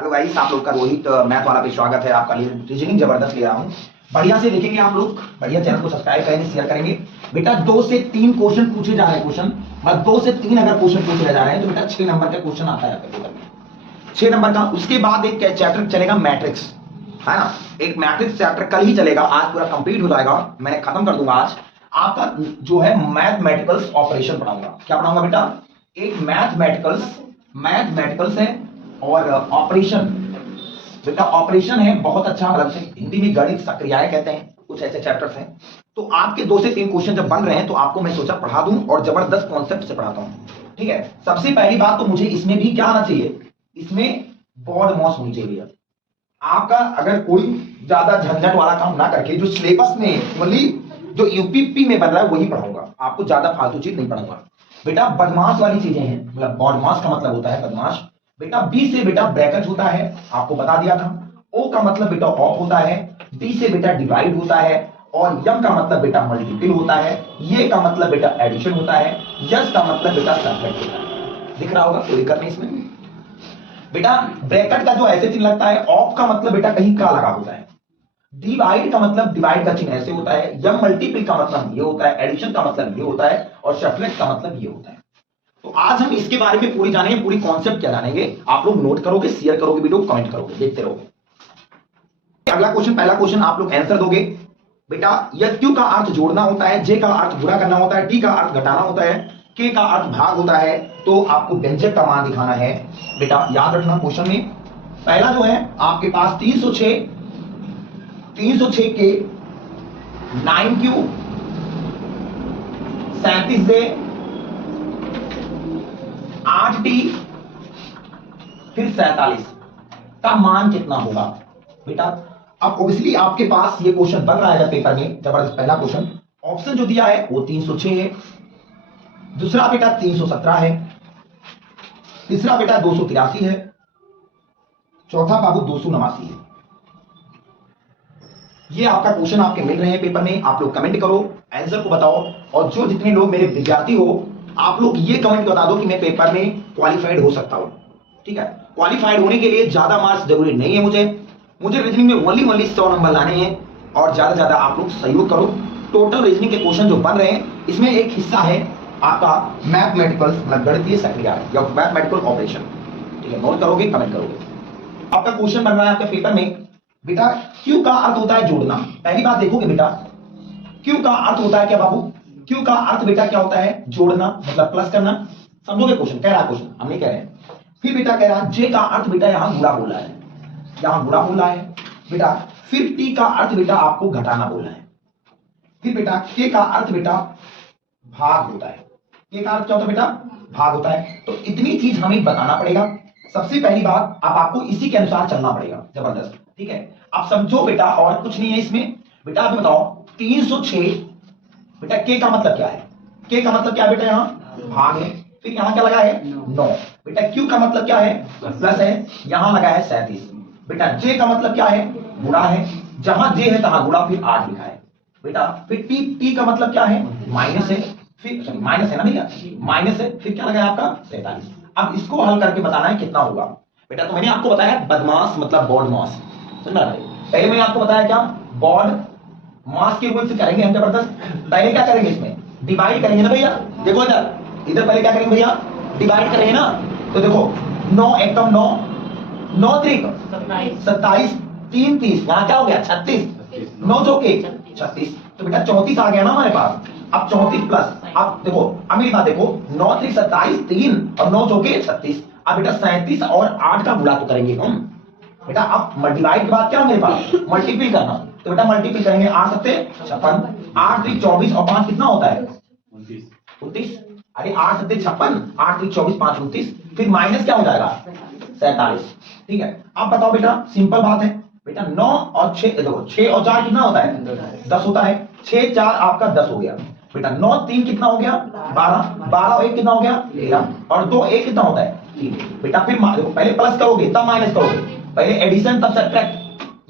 Hello guys, आप लोग का रोहित मैथ वाला पे स्वागत है। आपका लिए रीजनिंग जबरदस्त ले रहा हूँ। बढ़िया से देखेंगे आप लोग, बढ़िया। चैनल को सब्सक्राइब करेंगे, शेयर करेंगे। बेटा 2 से 3 क्वेश्चन पूछे जा रहे हैं। क्वेश्चन मतलब 2 से 3 अगर क्वेश्चन पूछे जा रहे हैं तो बेटा 6 नंबर का क्वेश्चन आता है आपके पेपर में, 6 नंबर का। उसके बाद एक चैप्टर चलेगा मैट्रिक्स, है ना। एक मैट्रिक्स चैप्टर कल ही चलेगा, आज पूरा कंप्लीट हो जाएगा, मैं खत्म कर दूंगा आज। आपका जो है मैथमेटिकल्स ऑपरेशन पढ़ाऊंगा। क्या पढ़ाऊंगा बेटा? एक मैथमेटिकल्स है और ऑपरेशन। बेटा ऑपरेशन है बहुत अच्छा, मतलब से हिंदी में गणित सक्रियाएं कहते हैं, कुछ ऐसे चैप्टर्स हैं। तो आपके 2 से 3 क्वेश्चन जब बन रहे हैं तो आपको मैं सोचा पढ़ा दूं, और जबरदस्त कॉन्सेप्ट से पढ़ाता हूं। ठीक है। सबसे पहली बात तो मुझे इसमें भी क्या आना चाहिए, इसमें बॉड मॉस होनी चाहिए। आपका अगर कोई ज्यादा झंझट वाला काम ना करके जो सिलेबस में ओनली जो यूपीपी में बन रहा है वही पढ़ाऊंगा, आपको ज्यादा फालतू चीज नहीं पढ़ाऊंगा। बेटा बदमाश वाली चीजें हैं, मतलब बॉडमास का मतलब होता है बदमाश। बेटा बी से बेटा ब्रैकेट होता है, आपको बता दिया था। ओ का मतलब बेटा ऑफ होता है, डी से बेटा डिवाइड होता है, और यम का मतलब बेटा मल्टीपल होता है, ये का मतलब बेटा एडिशन होता है, यस का मतलब बेटा सब्ट्रैक्ट होता है। दिख रहा होगा, कोई दिक्कत नहीं इसमें। बेटा ब्रैकेट का जो ऐसे चिन्ह लगता है, ऑफ का मतलब बेटा कहीं का लगा होता है, डिवाइड का मतलब डिवाइड का चिन्ह ऐसे होता है, यम मल्टीपल का मतलब ये होता है, एडिशन का मतलब ये होता है, और सब्ट्रैक्ट का मतलब ये होता है। तो आज हम इसके बारे में पूरी जानेंगे, पूरी कॉन्सेप्ट क्या जानेंगे। आप लोग नोट करोगे, शेयर करोगे वीडियो, कमेंट करोगे, देखते रहोगे। अगला क्वेश्चन, पहला क्वेश्चन आप लोग आंसर दोगे। बेटा यदि क्यू का अर्थ जोड़ना होता है, जे का अर्थ गुणा करना होता है, टी का अर्थ घटाना होता है, के का अर्थ भाग होता है, तो आपको व्यंजक का मान दिखाना है। बेटा याद रखना क्वेश्चन में पहला जो है आपके पास 306 के 9 क्यू 37 जे 8t फिर 47 का मान कितना होगा। बेटा अब ऑब्वियसली आपके पास ये क्वेश्चन बन रहा है पेपर में, जबरदस्त। पहला क्वेश्चन ऑप्शन जो दिया है वो 306 है, दूसरा बेटा 317 है, तीसरा बेटा 283 है, चौथा बाबू 289 है। ये आपका क्वेश्चन आपके मिल रहे हैं पेपर में। आप लोग कमेंट करो, आंसर को बताओ, और जो जितने लोग मेरे विद्यार्थी हो आप लोग ये कमेंट बता दो कि मैं पेपर में क्वालिफाइड हो सकता हूं। ठीक है। क्वालिफाइड होने के लिए ज्यादा मार्क्स जरूरी नहीं है, मुझे रीजनिंग में ओनली 100 नंबर लाने हैं, और ज्यादा ज्यादा आप लोग सहयोग करो। टोटल रीजनिंग के क्वेश्चन जो बन रहे हैं इसमें एक हिस्सा है आपका मैथमेटिकल, मतलब गणितीय सक्रिया या मैथमेटिकल ऑपरेशन। ठीक है, नोट करोगे, कमेंट करोगे। आपका क्वेश्चन बन रहा है आपके पेपर में। बेटा क्यू का अर्थ होता है जोड़ना। पहली बात देखोगे बेटा, क्यू का अर्थ होता है क्या बाबू? क्यू का अर्थ बेटा क्या होता है? जोड़ना, मतलब प्लस करना। समझोगे क्वेश्चन, कह रहा क्वेश्चन, हम नहीं कह रहे हैं। फिर बेटा कह रहा जे का अर्थ बेटा यहां गुणा बोला है, यहां गुणा बोला है बेटा। फिर टी का अर्थ बेटा आपको घटाना बोला है। फिर बेटा के का अर्थ बेटा भाग होता है। के का अर्थ क्या होता है बेटा? भाग होता है। तो इतनी चीज हमें बताना पड़ेगा। सबसे पहली बात, अब आपको इसी के अनुसार चलना पड़ेगा। जबरदस्त। ठीक है, आप समझो बेटा, और कुछ नहीं है इसमें। बेटा आप बताओ 306 बेटा के का मतलब क्या है? के का मतलब क्या है बेटा? यहां भाग है, फिर यहां क्या लगा है? 9। बेटा क्यू का मतलब क्या है? प्लस है, यहां लगा है 37। बेटा जे का मतलब क्या है? गुणा है, जहां जे है तहां गुणा, फिर 8 लिखा है बेटा। फिर टी का मतलब क्या है? माइनस है, फिर सॉरी माइनस है ना भैया, माइनस है, फिर क्या लगा है आपका? 47। अब इसको हल करके बताना है कितना होगा। बेटा तो मैंने आपको बताया बदमाश मतलब बॉड मास, समझ रहे? पहले मैंने आपको बताया क्या? बॉड मास के रूप से करेंगे हम जबरदस्त। पहले क्या करेंगे? इसमें डिवाइड करेंगे ना भैया। देखो इधर पहले क्या करेंगे भैया? डिवाइड करेंगे ना। तो देखो 9 एकम 9, 9 त्रिक 27, 3 30, यहां क्या हो गया? 36, 9 चौके 36। तो बेटा 34 आ गया ना हमारे पास। अब 34 प्लस, अब देखो अब मेरी बात देखो, 9 त्रिक 27, 3 और 9 चौके 36। अब बेटा 37 और 8 का गुणा तो करेंगे हम बेटा। अब डिवाइड के बाद क्या मेरे पास? मल्टीपल करना। तो बेटा मल्टीपल करेंगे, 8 सत्ते 56, 8 त्रिक 24 और 5 कितना होता है? 29। अरे 8 सत्ते 56, 8 त्रिक 24, 5 29, फिर माइनस क्या हो जाएगा? 47। ठीक है। अब बताओ बेटा, सिंपल बात है बेटा। 9 और 6 देखो, 6 और 4 कितना होता है? 10 होता है। 6 4 आपका 10 हो गया बेटा। 9 3 कितना हो गया? 12, 12 और 1 कितना हो गया? 13, और 2 1 कितना होता है? 3 बेटा। फिर देखो, पहले प्लस करोगे तब माइनस करोगे, पहले एडिशन तब सब्ट्रैक्ट,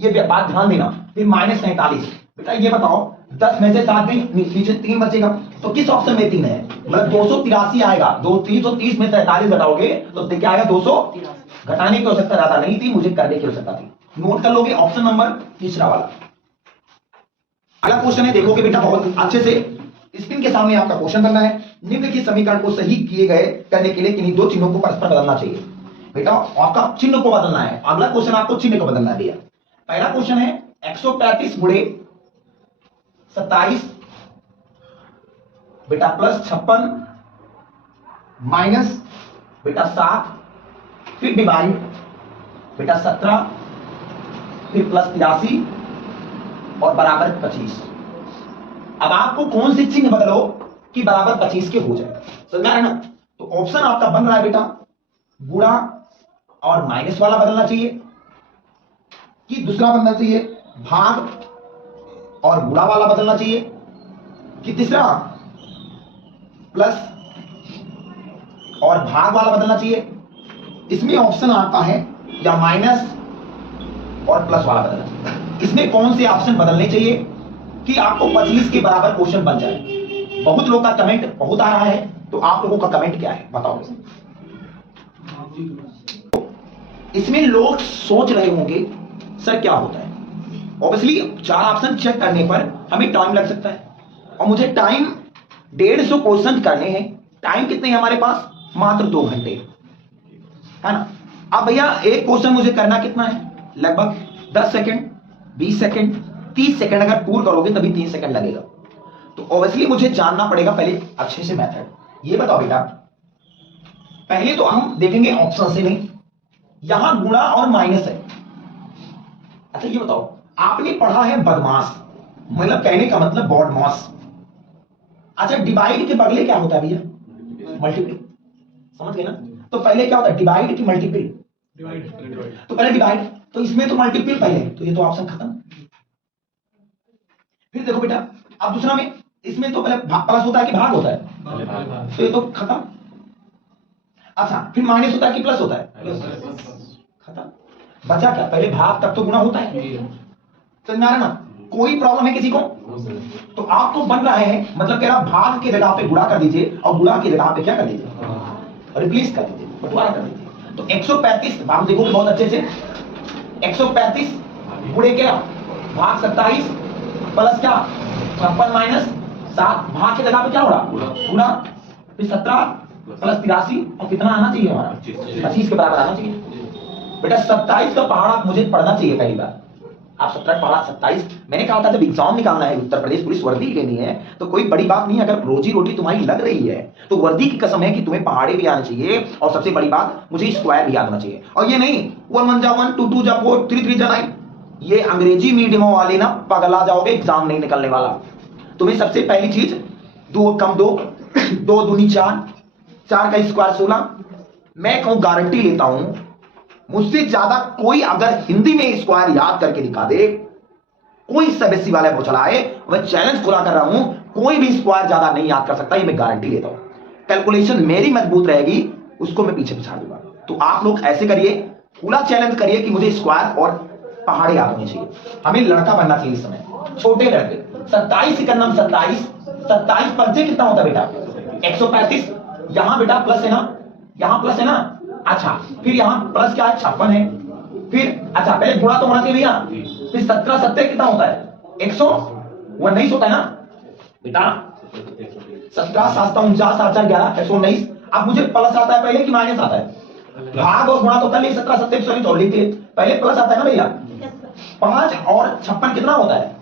ये बात ध्यान देना। फिर माइनस 47। बेटा ये बताओ 10 में से 7 में नीचे 3 बचेगा, तो किस ऑप्शन में 3 है? मतलब 283 आएगा। 330 में 47 घटाओगे तो क्या आएगा? 200 घटाने की आवश्यकता ज्यादा नहीं थी, मुझे करने की आवश्यकता थी। नोट कर लोगे ऑप्शन नंबर तीसरा वाला। अगला क्वेश्चन है, देखोगे बेटा बहुत अच्छे से, स्क्रीन के सामने आपका क्वेश्चन बनना है। निम्नलिखित समीकरण को सही किए गए करने के लिए किन्हीं दो चिन्हों को परस्पर बदलना चाहिए। बेटा आपका चिन्ह को बदलना है। अगला क्वेश्चन आपको चिन्ह को बदलना दिया। पहला क्वेश्चन है 135 गुणे 27 बेटा प्लस 56 माइनस बेटा 7 फिर डिवाइड बेटा 17 फिर प्लस 83 और बराबर 25। अब आपको कौन से चिन्ह बदलो कि बराबर 25 के हो जाए, समझ में आ रहा है ना? तो ऑप्शन आपका बन रहा है बेटा गुणा और माइनस वाला बदलना चाहिए, कि दूसरा बनना चाहिए भाग और गुणा वाला बदलना चाहिए, कि तीसरा प्लस और भाग वाला बदलना चाहिए। इसमें ऑप्शन आता है या माइनस और प्लस वाला बदलना चाहिए। इसमें कौन से ऑप्शन बदलने चाहिए कि आपको 25 के बराबर क्वेश्चन बन जाए? बहुत लोग का कमेंट बहुत आ रहा है, तो आप लोगों का कमेंट क्या है बताओ। इसमें लोग सोच रहे होंगे सर क्या होता है। ऑब्वियसली 4 ऑप्शन चेक करने पर हमें टाइम लग सकता है, और मुझे टाइम 150 क्वेश्चन करने हैं। टाइम कितने हैं हमारे पास? मात्र 2 घंटे, है ना? अब भैया एक क्वेश्चन मुझे करना कितना है? लगभग 10 सेकंड, 20 सेकंड, 30 सेकंड अगर पूर्ण करोगे तभी 3 सेकंड लगेगा। तो ऑब्वियसली मुझे जानना पड़ेगा पहले अच्छे से मेथड। ये बताओ बेटा, पहले तो हम देखेंगे ऑप्शन से नहीं, यहां गुणा और माइनस है। अच्छा ये बताओ, आपने पढ़ा है बदमाश, मतलब कहने का मतलब बॉडमास। अच्छा डिवाइड के बगले क्या होता है भैया? मल्टीप्ल, समझ गए ना? तो पहले क्या होता है, डिवाइड की मल्टीप्ल? तो पहले डिवाइड, तो इसमें तो मल्टीप्ल पहले, तो ये तो ऑप्शन खत्म। फिर देखो बेटा, अब दूसरा में, इसमें तो पहले प्लस होता है कि भाग होता है? तो ये तो खत्म। अच्छा फिर माइनस होता है कि प्लस होता है? खत्म। बचा क्या? पहले भाग तक तो गुणा होता है, समझ में आ रहा ना? कोई प्रॉब्लम है किसी को? तो आपको बन रहा है, मतलब कह रहा भाग की जगह पे गुणा कर दीजिए और गुणा की जगह पे क्या कर दीजिए? रिप्लेस कर दीजिए, बंटवारा कर दीजिए। तो 135 भाग देखोगे बहुत अच्छे से, 135 गुणे क्या? भाग 27 प्लस क्या? 56 माइनस 7, भाग की जगह पे क्या हो रहा? गुणा। फिर 17 प्लस 83 और कितना आना चाहिए हमारा? 25 के बराबर आना चाहिए। बेटा 27 का पहाड़ आप मुझे पढ़ना चाहिए पहली बार। आप 17 पढ़ा 27, मैंने कहा था जब एग्जाम निकालना है, उत्तर प्रदेश पुलिस वर्दी लेनी है, तो कोई बड़ी बात नहीं। अगर रोजी रोटी तुम्हारी लग रही है तो वर्दी की कसम है कि तुम्हें पहाड़े भी आना चाहिए, और सबसे बड़ी बात मुझे स्क्वायर भी याद होना चाहिए। और ये नहीं 1 1 जा 1 2 2 जा 4 3 3 जा 9, ये अंग्रेजी मीडियमों वाले ना पगला जाओगे, एग्जाम नहीं निकलने वाला। तुम्हें सबसे पहली चीज 2 कम 2, 2 दूनी 4, 4 का स्क्वायर 16। मैं कहूं गारंटी लेता हूं, मुझसे ज्यादा कोई अगर हिंदी में स्क्वायर याद करके दिखा दे, कोई सबेसी वाला चलाए, मैं चैलेंज खुला कर रहा हूं, कोई भी स्क्वायर ज्यादा नहीं याद कर सकता, ये मैं गारंटी लेता हूं। कैलकुलेशन मेरी मजबूत रहेगी, उसको मैं पीछे पिछाड़ दूंगा। तो आप लोग ऐसे करिए, खुला चैलेंज करिए कि मुझे स्क्वायर और पहाड़े याद होने चाहिए। हमें लड़का बनना चाहिए इस समय, छोटे लड़के। 27 का नाम 27, 27 पंचे कितना होता है बेटा? 135। यहां बेटा प्लस है ना, यहां प्लस है ना? अच्छा फिर यहां प्लस क्या है? 56 है। फिर अच्छा पहले गुणा तो होना चाहिए भैया। फिर 17 7 कितना होता है? 119 होता है ना बेटा? 17 7 49 7 4 11 119। अब मुझे प्लस आता है पहले कि माइनस आता है? भाग और गुणा तो कर लिए, 17 7 119 और लिख दिए। पहले प्लस आता है ना भैया? 5 और 56 कितना होता है?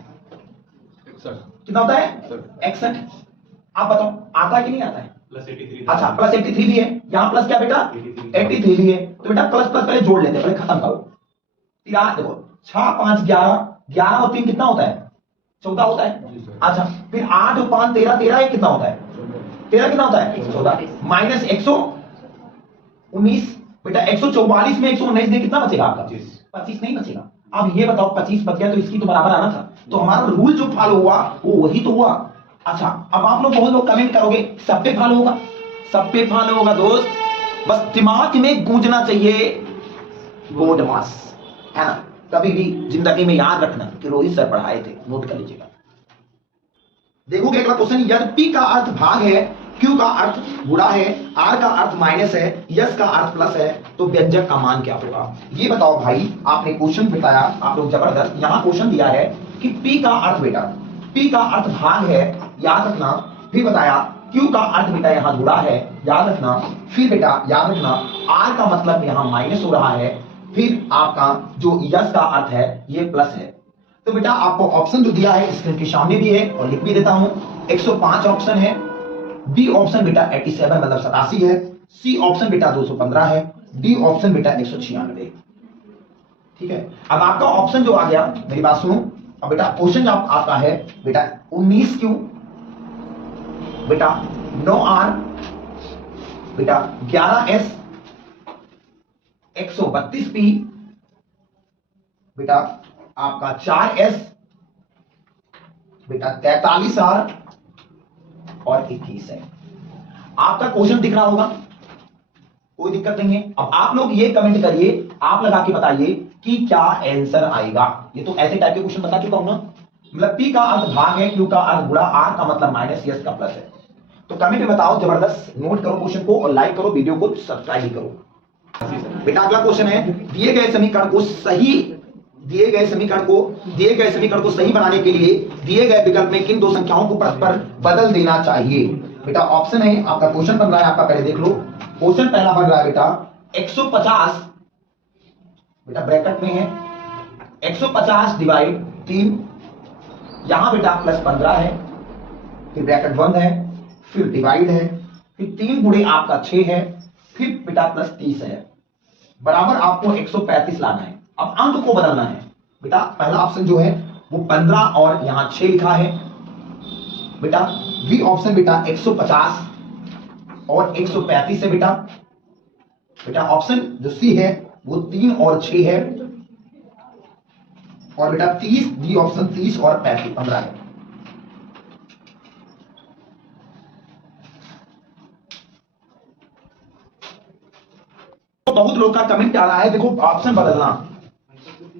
कितना होता है? 61। आप बताओ आता है कि नहीं आता है? अच्छा प्लस 83 भी है, यहां प्लस क्या बेटा? 83 भी है। तो बेटा प्लस प्लस पहले जोड़ लेते हैं, पहले खत्म करो। देखो 6 5 11, 11 और 3 कितना होता है? 14 होता है। अच्छा फिर 8 और 5 13, 13 एक कितना होता है? 13 कितना होता है? 14 माइनस 119। बेटा 144 में 119 दे कितना बचेगा आपका? 25 नहीं बचेगा। अब ये बताओ 25 बच गया तो इसकी तो बराबर आना था, तो हमारा रूल जो फॉलो हुआ वो वही तो हुआ। अच्छा अब आप लोग बहुत लोग कमेंट करोगे सब पे फॉलो होगा, सब पे फॉलो होगा दोस्त, बस दिमाग में गूंजना चाहिए बोर्ड मास, है ना? कभी भी जिंदगी में याद रखना कि रोहित सर पढ़ाए थे, नोट कर लीजिएगा। देखोगे अगला क्वेश्चन, यद्यपि का अर्थ भाग है Q का अर्थ गुणा है, R का अर्थ माइनस है, S का अर्थ प्लस है, तो व्यंजक का मान क्या होगा? ये बताओ भाई, आपने क्वेश्चन बताया आप लोग जबरदस्त। यहाँ क्वेश्चन दिया है कि P का अर्थ बेटा, P का अर्थ भाग है, याद रखना। फिर बताया Q का अर्थ बेटा यहाँ गुणा है, याद रखना। फिर बेटा याद रखना R का मतलब यहाँ माइनस हो रहा है। फिर आपका जो S का अर्थ है ये प्लस है। तो बेटा आपको ऑप्शन जो दिया है स्क्रीन के सामने भी है और लिख भी देता हूं। 105 ऑप्शन है, बी ऑप्शन बेटा 87 मतलब 87 है, सी ऑप्शन बेटा 215 है, डी ऑप्शन बेटा 196। ठीक है, अब आपका ऑप्शन जो आ गया, मेरी बात सुनो। अब बेटा क्वेश्चन जो आपका है बेटा 19Q बेटा 9R बेटा 11S 132P बेटा आपका 4S बेटा 43R और 21 है। आपका क्वेश्चन दिख रहा होगा, कोई दिक्कत नहीं है। अब आप लोग ये कमेंट करिए, आप लगा के बताइए कि क्या आंसर आएगा। ये तो ऐसे टाइप के क्वेश्चन बता चुका हूं ना। मतलब P का अर्थ भाग है, Q का अर्थ गुणा, R का मतलब माइनस, S का प्लस है। तो कमेंट में बताओ, जबरदस्त। नोट करो क्वेश्चन को और लाइक करो, वीडियो को सब्सक्राइब भी करो। बेटा अगला क्वेश्चन है, दिए गए समीकरण को सही बनाने के लिए दिए गए विकल्प में किन दो संख्याओं को परस्पर बदल देना चाहिए? बेटा ऑप्शन है आपका, क्वेश्चन बन रहा है आपका, पहले देख लो। क्वेश्चन पहला बन रहा है बेटा 150 बेटा ब्रैकेट में है 150 डिवाइड 3, यहां बेटा प्लस 15 है, फिर ब्रैकेट बंद है, फिर डिवाइड है, फिर 3 गुणे आपका 6 है, फिर बेटा प्लस 30 है, बराबर आपको 135 लाना है। अब अंक को बदलना है बेटा। पहला ऑप्शन जो है वो 15 और यहां 6 लिखा है बेटा। बी ऑप्शन बेटा 150 और 135 है बेटा। बेटा ऑप्शन जो सी है वो 3 और 6 है, और बेटा 30, डी ऑप्शन 30 और 35 15 है। तो बहुत लोग का कमेंट आ रहा है, देखो ऑप्शन बदलना।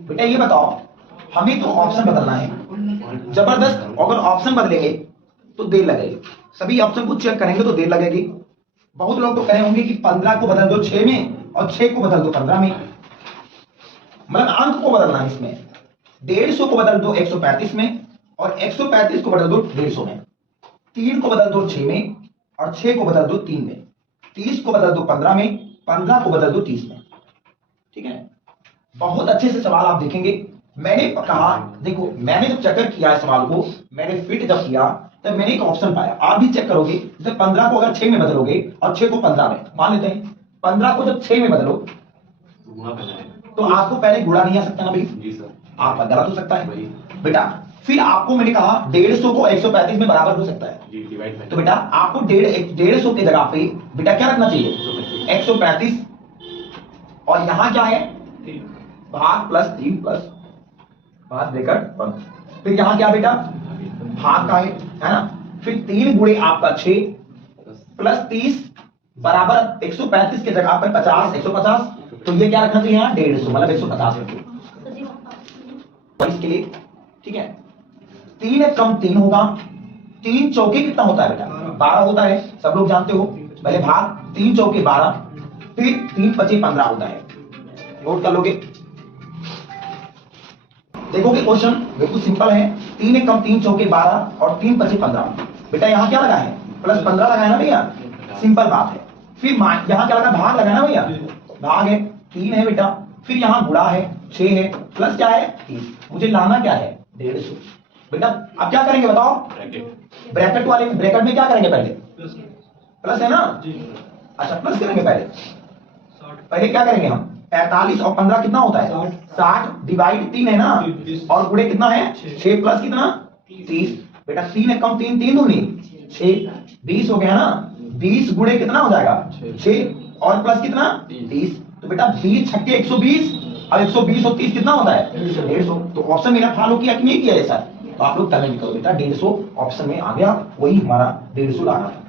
बेटा ये बताओ, हमें तो ऑप्शन बदलना है, जबरदस्त। अगर ऑप्शन बदलेंगे तो देर लगेगी, सभी ऑप्शन को चेक करेंगे तो देर लगेगी। बहुत लोग तो कहे होंगे कि 15 को बदल दो 6 में और 6 को बदल दो 15 में। मतलब अंक को बदलना है इसमें। 150 को बदल दो 135 में और 135 को बदल दो 150 में। 3 को बदल दो 6 में और 6 को बदल दो 3 में। 30 को बदल दो 15 में, 15 को बदल दो 30 में। ठीक है, बहुत अच्छे से सवाल आप देखेंगे। मैंने कहा, देखो मैंने जब चेक किया है सवाल को, मैंने फिट जब किया तब मैंने एक ऑप्शन पाया। आप भी चेक करोगे, जैसे 15 को अगर 6 में बदलोगे और 6 को 15 में, मान लेते हैं 15 को जब 6 में बदलो तो आपको पहले गुणा नहीं आ सकता ना भाई? जी सर। आप गलत हो सकता है बेटा। फिर आपको मैंने कहा 150 को 135 में बराबर हो सकता है जी, डिवाइड में। तो बेटा आपको 150 की जगह पे बेटा क्या रखना चाहिए? 135, और यहां क्या है? भाग प्लस 3 प्लस भाग ब्रैकेट बंद। फिर यहां क्या बेटा? भाग का है ना। फिर 3 गुणे आपका 6 प्लस 30 बराबर 135 की जगह पर 50, 150। तो ये क्या रखना चाहिए यहाँ? 150, मतलब 150 इसके लिए। ठीक है, 3 एक कम 3 होगा। 3 चौके कितना होता है बेटा? 12 होता है, सब लोग जानते हो। पहले भाग 3 चौके 12, फिर 3 पचे 15 होता है। नोट कर लोगे, देखोगे क्वेश्चन बिल्कुल सिंपल है। 3 एक कम 3 चौके 12 और 3 पचे 15। बेटा यहाँ क्या लगा है? प्लस 15 लगा है ना भैया, सिंपल बात है। फिर यहाँ क्या लगा? भाग लगा है ना भैया, भाग है 3 है बेटा। फिर यहाँ गुणा है 6 है, प्लस क्या है 30। मुझे लाना क्या है? 150 बेटा। अब क्या करेंगे बताओ? ब्रैकेट वाले ब्रैकेट में क्या करेंगे? पहले प्लस है ना। अच्छा प्लस करेंगे पहले क्या करेंगे हम? 45 और 15 कितना होता है? 60 डिवाइड 3 है ना, और गुणे कितना है? 6 प्लस कितना? 30 बेटा। 3 एक कम 3, 3 दूनी 6, 20 हो गया ना। 20 गुणे कितना हो जाएगा? 6 और प्लस कितना? 30। तो बेटा 20 छक्के 120 और 120 और 30 कितना होता है? 150। तो ऑप्शन मेरा फॉलो किया कि नहीं किया? ऐसा तो आप लोग कमेंट करो बेटा। 150 ऑप्शन में आ गया, वही हमारा 150 लाना था।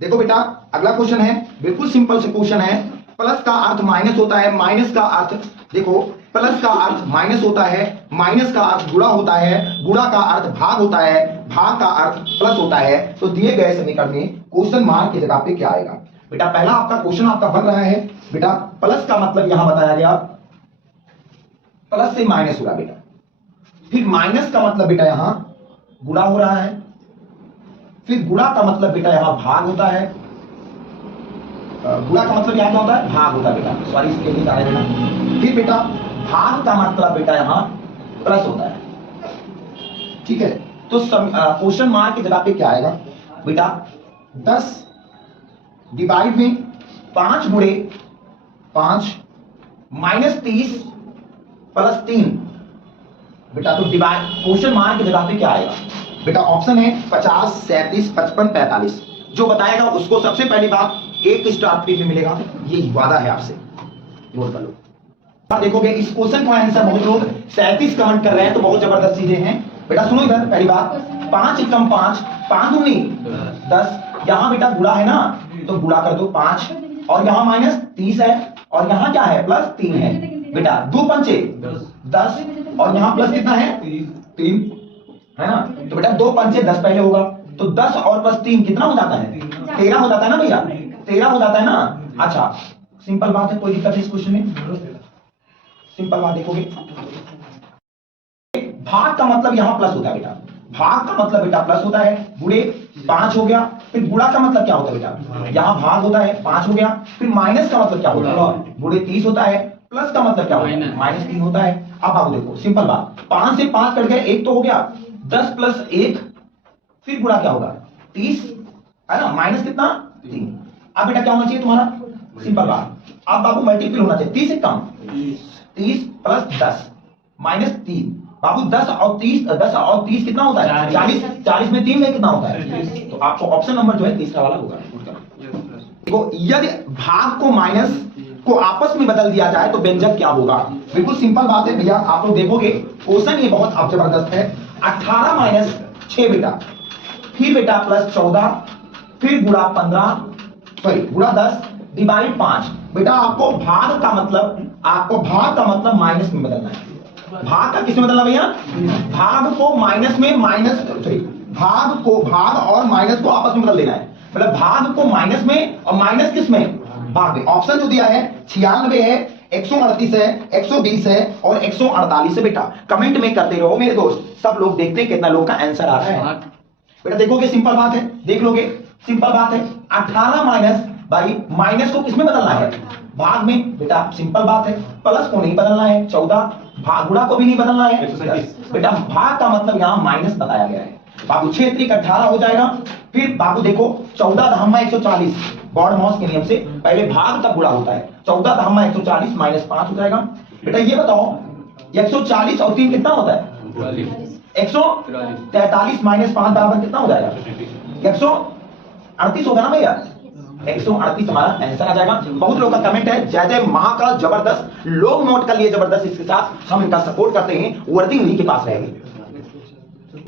देखो बेटा अगला क्वेश्चन है, बिल्कुल सिंपल से क्वेश्चन है। प्लस का अर्थ माइनस होता है, माइनस का अर्थ देखो, प्लस का अर्थ माइनस होता है, माइनस का अर्थ गुणा होता है, गुणा का अर्थ भाग होता है, भाग का अर्थ प्लस होता है। तो दिए गए समीकरण में क्वेश्चन मार्क की जगह पे क्या आएगा बेटा? पहला आपका क्वेश्चन आपका बन रहा है बेटा, प्लस का मतलब यहां बताया गया प्लस से माइनस हो रहा बेटा, फिर माइनस का मतलब बेटा यहां गुणा हो रहा है, फिर गुणा का मतलब बेटा यहां भाग होता है, गुणा का मतलब यहां क्या होता है? भाग होता है बेटा, सॉरी इसके लिए आया बेटा। फिर बेटा भाग का मतलब बेटा यहां प्लस होता है, ठीक है। तो क्वेश्चन मार्क की जगह पे क्या आएगा बेटा? 10 डिवाइड में 5 गुणे 5 माइनस 30 प्लस 3 बेटा। तो डिवाइड क्वेश्चन मार्क की जगह पे क्या आएगा बेटा? ऑप्शन है 50, 37, 55, 45। जो बताएगा उसको सबसे पहली बात 1 स्टार फ्री में मिलेगा, ये वादा है आपसे, नोट कर लो। देखोगे इस क्वेश्चन का आंसर बहुत लोग 37 कमेंट कर रहे हैं, तो बहुत जबरदस्त चीजें हैं बेटा। सुनो इधर, पहली बात 5 एकम 5, 5 दूनी 10, यहां बेटा गुणा है ना, तो गुणा कर दो 5, और यहां माइनस 30 है, और यहां क्या है? प्लस 3 है बेटा। 2 पंचे 10, और यहां प्लस कितना है? 3 है ना। तो बेटा 2 पंचे 10 पहले होगा, तो 10 और प्लस 3 कितना हो जाता है? 13 हो जाता है ना भैया, 13 हो जाता है ना। अच्छा सिंपल बात है, कोई दिक्कत है इस क्वेश्चन में? सिंपल बात देखोगे, भाग का मतलब यहां प्लस होता है बेटा, भाग का मतलब बेटा प्लस होता है, गुणे 5 हो गया। फिर गुणा का मतलब क्या होता है बेटा? यहां भाग होता है, 5 हो गया। फिर माइनस का मतलब क्या होता है? गुणे 30 होता है। प्लस का मतलब क्या होता है? माइनस 3 होता है। अब आप देखो सिंपल बात, 5 से 5 कट गए, 1 तो हो गया, 10 प्लस 1, फिर गुणा क्या होगा? 30 है ना, माइनस कितना? 3। अब बेटा क्या होना चाहिए तुम्हारा? सिंपल बात, अब बाबू मल्टीपल होना चाहिए, 30 से कम, 30 प्लस 10 माइनस 3। बाबू 10 और 30 कितना होता है? 40। 40 में 3 में कितना होता है? तो आपको ऑप्शन नंबर जो है तीसरा वाला होगा। देखो यदि भाग को माइनस को आपस में बदल दिया जाए तो व्यंजक क्या होगा? बिल्कुल सिंपल बात है भैया, आप लोग देखोगे क्वेश्चन ये बहुत अब जबरदस्त है। 18 माइनस 6 बेटा, फिर बेटा प्लस 14, फिर गुणा 15, सॉरी गुणा 10 डिवाइड 5। बेटा आपको भाग का मतलब माइनस में बदलना है। भाग का किस में बदलना भैया? भाग को माइनस में, भाग और माइनस को आपस में बदल देना है। मतलब भाग को माइनस में और माइनस किस में? भाग में। ऑप्शन जो दिया है 96 है, 138 है, 120 है और 148 है बेटा। कमेंट में करते रहो मेरे दोस्त, सब लोग देखते हैं कितना लोग का आंसर आ रहा है। बेटा देखोगे सिंपल बात है, देख लोगे सिंपल बात है। 18 माइनस भाई, माइनस को किसमें बदलना है? भाग में बेटा, सिंपल बात है। प्लस को नहीं बदलना है, 14 भाग गुणा को भी नहीं बदलना है बेटा। भाग का मतलब यहाँ माइनस बताया गया है बाबू। 6 3 18 हो जाएगा। फिर बाबू देखो 14 दहम्मा 140, गॉड मॉस के नियम से पहले भाग तक गुणा होता है। 14 दहम्मा 140 माइनस 5 हो जाएगा। बेटा ये बताओ 140 और 3 कितना होता है? 143 माइनस 5 बराबर कितना हो जाएगा? 138 होगा ना भैया। 138 हमारा आंसर आ जाएगा। बहुत लोग का कमेंट है जय जय महाकाल, जबरदस्त लोग नोट कर लिए जबरदस्त। इसके साथ हम इनका सपोर्ट करते हैं, वर्दी उन्हीं के पास रहेगी।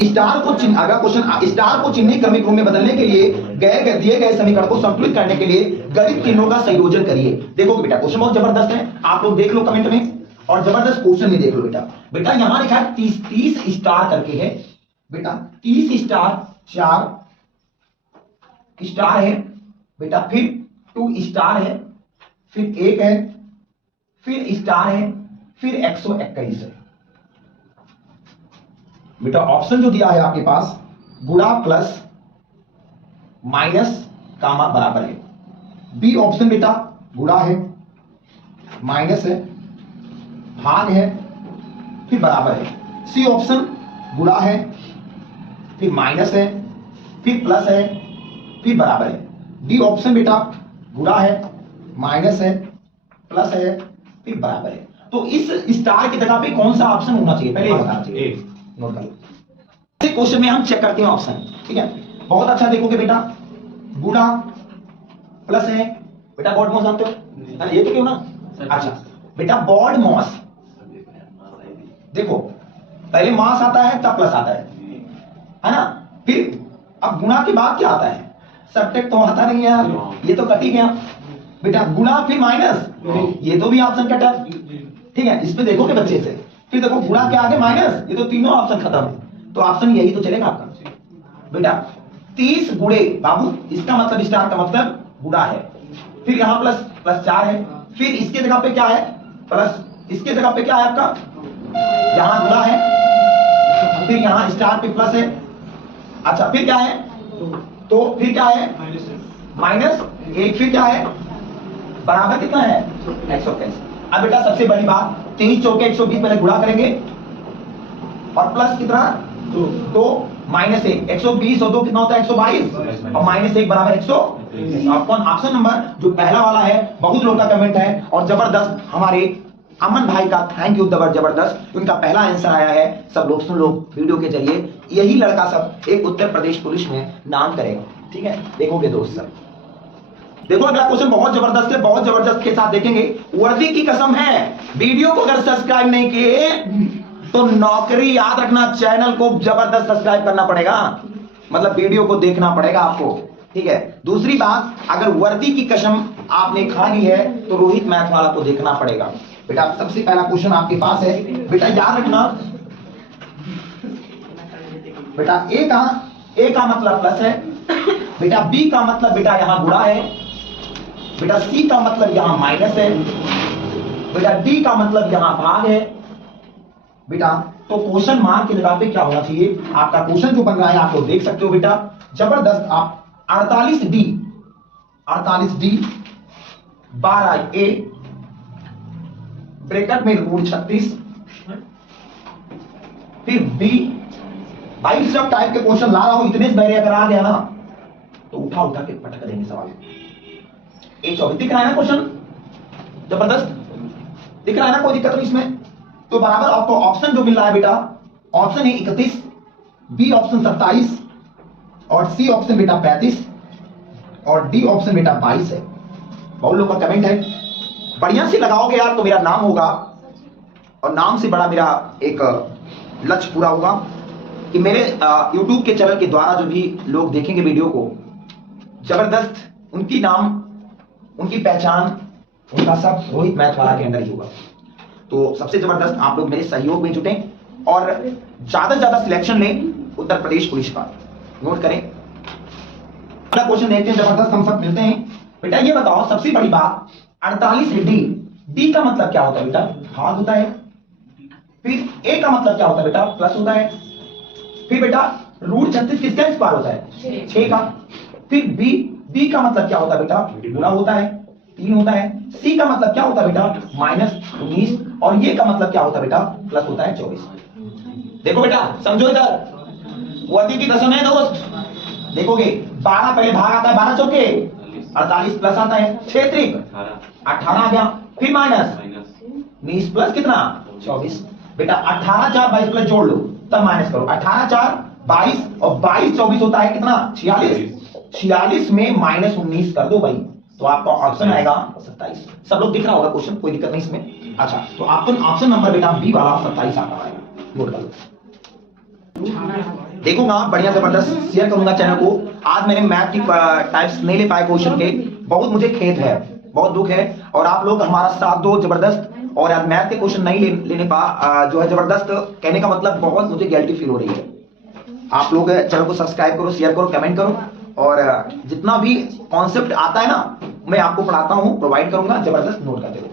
स्टार को अगर क्वेश्चन स्टार को चिन्हित क्रमिक रूप में बदलने के लिए दिए गए समीकरण को संतुलित करने के लिए गणित चिन्हों का संयोजन करिए। देखो बेटा क्वेश्चन बहुत जबरदस्त है, आप लोग देख लो कमेंट में, और जबरदस्त क्वेश्चन भी देख लो बेटा। बेटा यहां लिखा है 30 स्टार करके है बेटा, 30 स्टार 4 स्टार है बेटा, फिर 2 स्टार है, फिर 1 है, फिर स्टार है, फिर 121 है बेटा। ऑप्शन जो दिया है आपके पास गुणा प्लस माइनस कामा बराबर है। बी ऑप्शन बेटा गुणा है, माइनस है, भाग है, फिर बराबर है। सी ऑप्शन गुणा है, फिर माइनस है, फिर प्लस है, फिर बराबर है। डी ऑप्शन बेटा गुणा है, माइनस है, प्लस है, फिर बराबर है। तो इस स्टार की जगह पे कौन सा ऑप्शन होना चाहिए पहले बताना चाहिए, नोट कर लो। क्वेश्चन में हम चेक करते हैं ऑप्शन, ठीक है। बहुत अच्छा देखोगे बेटा, गुणा प्लस है बेटा, बॉड मॉस जानते हो, ये तो क्यों ना। अच्छा बेटा बॉड मॉस देखो, पहले मास आता है तब प्लस आता है ना। फिर अब गुणा के बाद क्या आता है? सब्ट्रैक्ट तो आता नहीं है यार, ये तो कट ही गया बेटा गुणा फिर माइनस, ये तो भी ऑप्शन कटा, ठीक है। इस पे देखोगे बच्चे से, फिर देखो गुणा के आगे माइनस, ये तो तीनों ऑप्शन खत्म है, तो ऑप्शन यही तो चलेगा आपका बेटा। 30 गुणे बाबू, इसका मतलब स्टार का मतलब गुणा है, फिर यहाँ प्लस प्लस 4 है, फिर इसके जगह पे क्या है प्लस, इसके जगह पे क्या है आपका, यहाँ गुणा है, फिर यहाँ स्टार पे प्लस है, अच्छा फिर क्या है, तो फिर क्या है माइनस 1, फिर क्या है बराबर कितना है 121। अब बेटा सबसे बड़ी बात, 30 चौके 120 पहले गुणा करेंगे और प्लस कितना 2 माइनस 1, 120 और 2 कितना होता है 122 और माइनस 1 बराबर 100। ऑप्शन नंबर जो पहला वाला है, बहुत लोग का कमेंट है और जबरदस्त हमारे अमन भाई का थैंक यू जबरदस्त, उनका पहला आंसर आया है। सब लोग सुन लो वीडियो के जरिए, यही लड़का सब एक उत्तर प्रदेश पुलिस में नाम करेगा, ठीक है। देखोगे दोस्त सब, देखो अगला क्वेश्चन बहुत जबरदस्त है, बहुत जबरदस्त के साथ देखेंगे। वर्दी की कसम है, वीडियो को अगर सब्सक्राइब नहीं किए तो नौकरी, याद रखना चैनल को जबरदस्त सब्सक्राइब करना पड़ेगा, मतलब वीडियो को देखना पड़ेगा आपको, ठीक है। दूसरी बात, अगर वर्दी की कसम आपने खा ली है तो रोहित मैथ वाला को देखना पड़ेगा। बेटा सबसे पहला क्वेश्चन आपके पास है, बेटा याद रखना बेटा ए का मतलब प्लस है, बेटा बी का मतलब बेटा यहां गुणा है, बेटा सी का मतलब यहां माइनस है, बेटा डी का मतलब यहां भाग है। बेटा तो क्वेश्चन मार्क की जगह पे क्या होना चाहिए, आपका क्वेश्चन जो बन रहा है आप लोग देख सकते हो बेटा, जबरदस्त। आप 48D 12A ब्रैकेट में रूट 36, फिर बी। भाई सब टाइप के क्वेश्चन ला रहा हूं, इतने बहरे अगर आ गया ना तो उठा उठा के पटक देंगे सवाल। A24 दिख रहा है ना क्वेश्चन, जबरदस्त दिख रहा है ना, कोई दिक्कत नहीं इसमें। तो बराबर आपको ऑप्शन जो मिल रहा है बेटा, ऑप्शन है 31, बी ऑप्शन 27 और सी ऑप्शन बेटा 35 और डी ऑप्शन बेटा 22 है। बहुत लोग का कमेंट है, बढ़िया से लगाओगे यार तो मेरा नाम होगा और नाम से बड़ा मेरा एक लक्ष्य पूरा होगा कि मेरे YouTube के चैनल के द्वारा जो भी लोग देखेंगे वीडियो को, जबरदस्त उनकी नाम, उनकी पहचान, उनका सब रोहित मैथ वाला के अंदर ही होगा। तो सबसे जबरदस्त आप लोग मेरे सहयोग में जुटें और ज्यादा से ज्यादा सिलेक्शन लें उत्तर प्रदेश पुलिस का। नोट करें, अगला क्वेश्चन देखते हैं, जबरदस्त हम सब मिलते हैं। बेटा ये बताओ सबसे बड़ी बात, 48D, डी का मतलब क्या होता है बेटा भाग होता है, फिर ए का मतलब क्या होता है बेटा प्लस होता है, फिर बेटा रूट 36 किसका स्क्वायर होता है 6 का, फिर बी का मतलब क्या होता है बेटा गुणा होता है 3 होता है, सी का मतलब क्या होता है बेटा -19 और ये का मतलब क्या होता है बेटा प्लस होता है 24। देखो बेटा समझो इधर, वर्दी की कसम है दोस्त, देखोगे 12 पहले भाग आता है, 12 चौके 48 प्लस आता है 6 त्रिक 18 आ गया, फिर माइनस 19 प्लस कितना 24। बेटा 18 4 22 प्लस जोड़ लो तब माइनस करो, 18 4 22 और 22 24 होता है कितना 46 में -19 कर दो भाई, तो आपका ऑप्शन आएगा 27। सब लोग दिख रहा होगा क्वेश्चन, कोई दिक्कत नहीं इसमें। अच्छा तो ऑप्शन नंबर बेटा बी वाला 27 आता है, नोट कर लो। देखूंगा बढ़िया जबरदस्त शेयर करूंगा चैनल को। आज मैंने मैथ की टाइप्स नहीं ले पाए क्वेश्चन के, बहुत मुझे खेद है, बहुत दुख है, और आप लोग हमारा साथ दो जबरदस्त। और यार मैथ के क्वेश्चन नहीं लेने पा जो है जबरदस्त, कहने का मतलब बहुत मुझे गिल्टी फील हो रही है। आप लोग चैनल को सब्सक्राइब करो, शेयर करो, कमेंट करो, और जितना भी कॉन्सेप्ट आता है ना मैं आपको पढ़ाता हूँ, प्रोवाइड करूंगा, जबरदस्त नोट करते रहो।